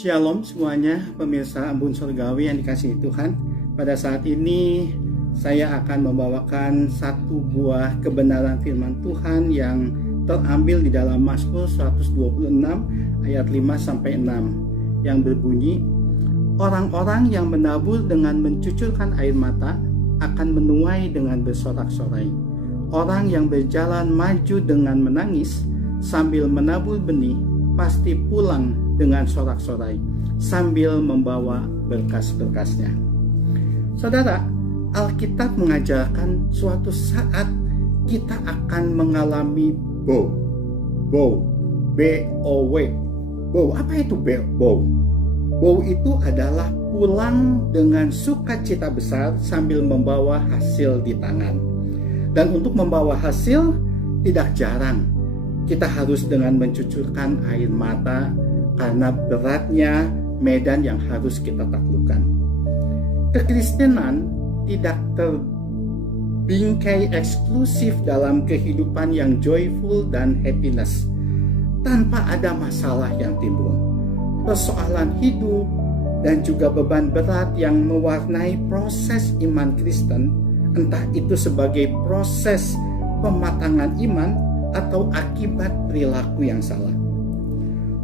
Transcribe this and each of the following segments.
Shalom semuanya, pemirsa Embun Surgawi yang dikasihi Tuhan. Pada saat ini saya akan membawakan satu buah kebenaran firman Tuhan yang terambil di dalam Mazmur 126 ayat 5-6 yang berbunyi, orang-orang yang menabur dengan mencucurkan air mata akan menuai dengan bersorak-sorai. Orang yang berjalan maju dengan menangis sambil menabur benih pasti pulang dengan sorak-sorai sambil membawa berkas-berkasnya. Saudara, Alkitab mengajarkan suatu saat kita akan mengalami bow. B-O-W. Bow, apa itu bow? Bow itu adalah pulang dengan sukacita besar sambil membawa hasil di tangan. Dan untuk membawa hasil tidak jarang kita harus dengan mencucurkan air mata karena beratnya medan yang harus kita taklukkan. Kekristenan tidak terbingkai eksklusif dalam kehidupan yang joyful dan happiness tanpa ada masalah yang timbul. Persoalan hidup dan juga beban berat yang mewarnai proses iman Kristen, entah itu sebagai proses pematangan iman atau akibat perilaku yang salah.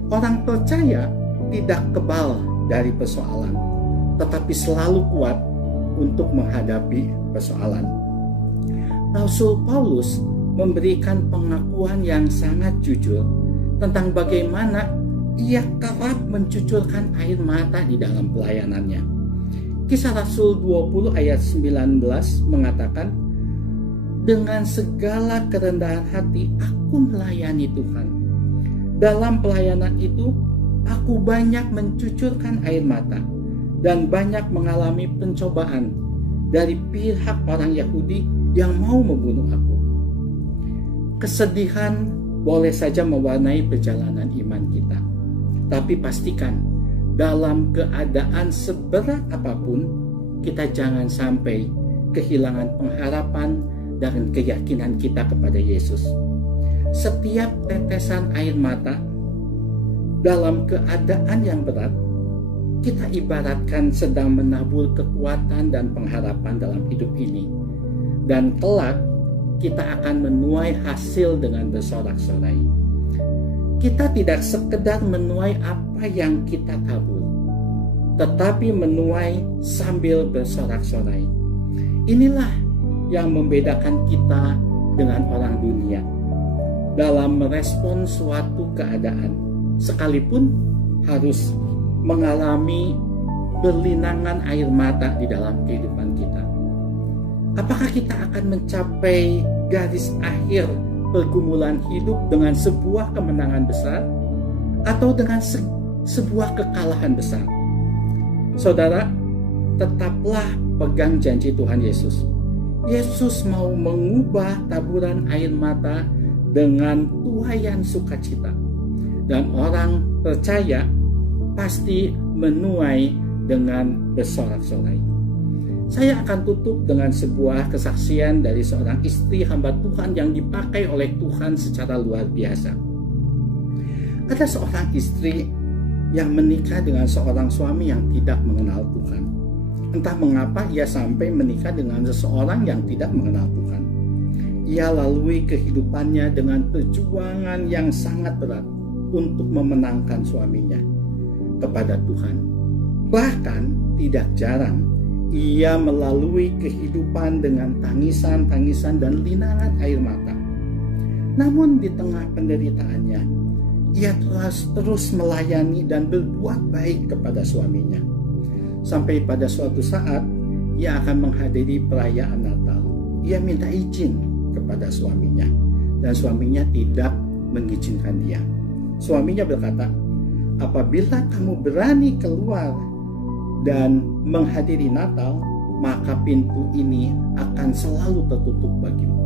Orang percaya tidak kebal dari persoalan, tetapi selalu kuat untuk menghadapi persoalan. Rasul Paulus memberikan pengakuan yang sangat jujur tentang bagaimana ia kerap mencucurkan air mata di dalam pelayanannya. Kisah Rasul 20 ayat 19 mengatakan, dengan segala kerendahan hati aku melayani Tuhan. Dalam pelayanan itu, aku banyak mencucurkan air mata dan banyak mengalami pencobaan dari pihak orang Yahudi yang mau membunuh aku. Kesedihan boleh saja mewarnai perjalanan iman kita, tapi pastikan dalam keadaan seberat apapun, kita jangan sampai kehilangan pengharapan dan keyakinan kita kepada Yesus. Setiap tetesan air mata dalam keadaan yang berat, kita ibaratkan sedang menabur kekuatan dan pengharapan dalam hidup ini. Dan kelak kita akan menuai hasil dengan bersorak-sorai. Kita tidak sekedar menuai apa yang kita tabur, tetapi menuai sambil bersorak-sorai. Inilah yang membedakan kita dengan orang dunia dalam merespon suatu keadaan, sekalipun harus mengalami berlinangan air mata di dalam kehidupan kita. Apakah kita akan mencapai garis akhir pergumulan hidup dengan sebuah kemenangan besar atau dengan sebuah kekalahan besar? Saudara, tetaplah pegang janji Tuhan Yesus. Yesus mau mengubah taburan air mata dengan tuaian sukacita. Dan orang percaya pasti menuai dengan bersorak-sorai. Saya akan tutup dengan sebuah kesaksian dari seorang istri hamba Tuhan yang dipakai oleh Tuhan secara luar biasa. Ada seorang istri yang menikah dengan seorang suami yang tidak mengenal Tuhan. Entah mengapa ia sampai menikah dengan seseorang yang tidak mengenal Tuhan. Ia lalui kehidupannya dengan perjuangan yang sangat berat untuk memenangkan suaminya kepada Tuhan. Bahkan tidak jarang ia melalui kehidupan dengan tangisan-tangisan dan linangan air mata. Namun di tengah penderitaannya, ia terus melayani dan berbuat baik kepada suaminya. Sampai pada suatu saat ia akan menghadiri perayaan Natal. Ia minta izin kepada suaminya dan suaminya tidak mengizinkan dia. Suaminya berkata, apabila kamu berani keluar dan menghadiri Natal, maka pintu ini akan selalu tertutup bagimu.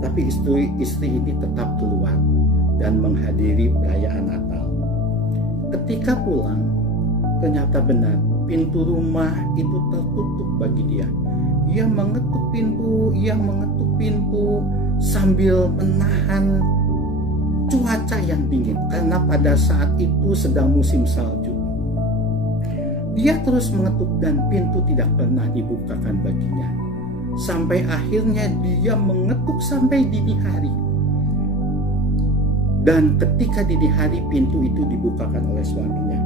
Tapi istri ini tetap keluar dan menghadiri perayaan Natal. Ketika pulang, ternyata benar pintu rumah itu tertutup bagi dia. Ia mengetuk pintu sambil menahan cuaca yang dingin, karena pada saat itu sedang musim salju. Dia terus mengetuk dan pintu tidak pernah dibukakan baginya. Sampai akhirnya dia mengetuk sampai dini hari. Dan ketika dini hari pintu itu dibukakan oleh suaminya.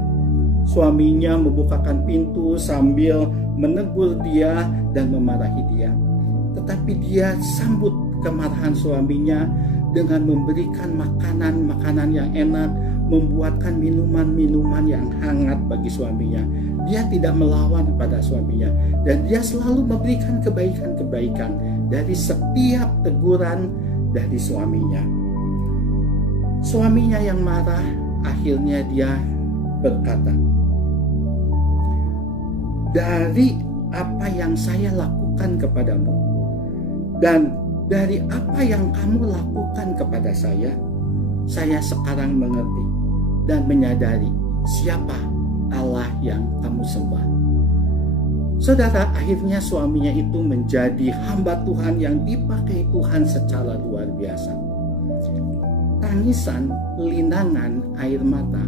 Suaminya membukakan pintu sambil menegur dia dan memarahi dia. Tetapi dia sambut kemarahan suaminya dengan memberikan makanan-makanan yang enak, membuatkan minuman-minuman yang hangat bagi suaminya. Dia tidak melawan pada suaminya, dan dia selalu memberikan kebaikan-kebaikan dari setiap teguran dari suaminya. Suaminya yang marah, akhirnya dia berkata, "Dari apa yang saya lakukan kepadamu dan dari apa yang kamu lakukan kepada saya sekarang mengerti dan menyadari siapa Allah yang kamu sembah." Saudara, akhirnya suaminya itu menjadi hamba Tuhan yang dipakai Tuhan secara luar biasa. Tangisan, linangan, air mata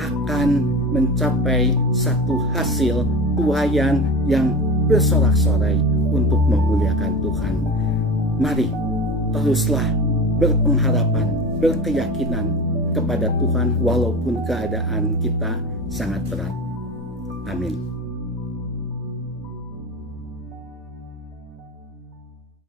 akan mencapai satu hasil tuaian yang bersorak-sorai untuk memuliakan Tuhan. Mari teruslah berpengharapan, berkeyakinan kepada Tuhan walaupun keadaan kita sangat berat. Amin.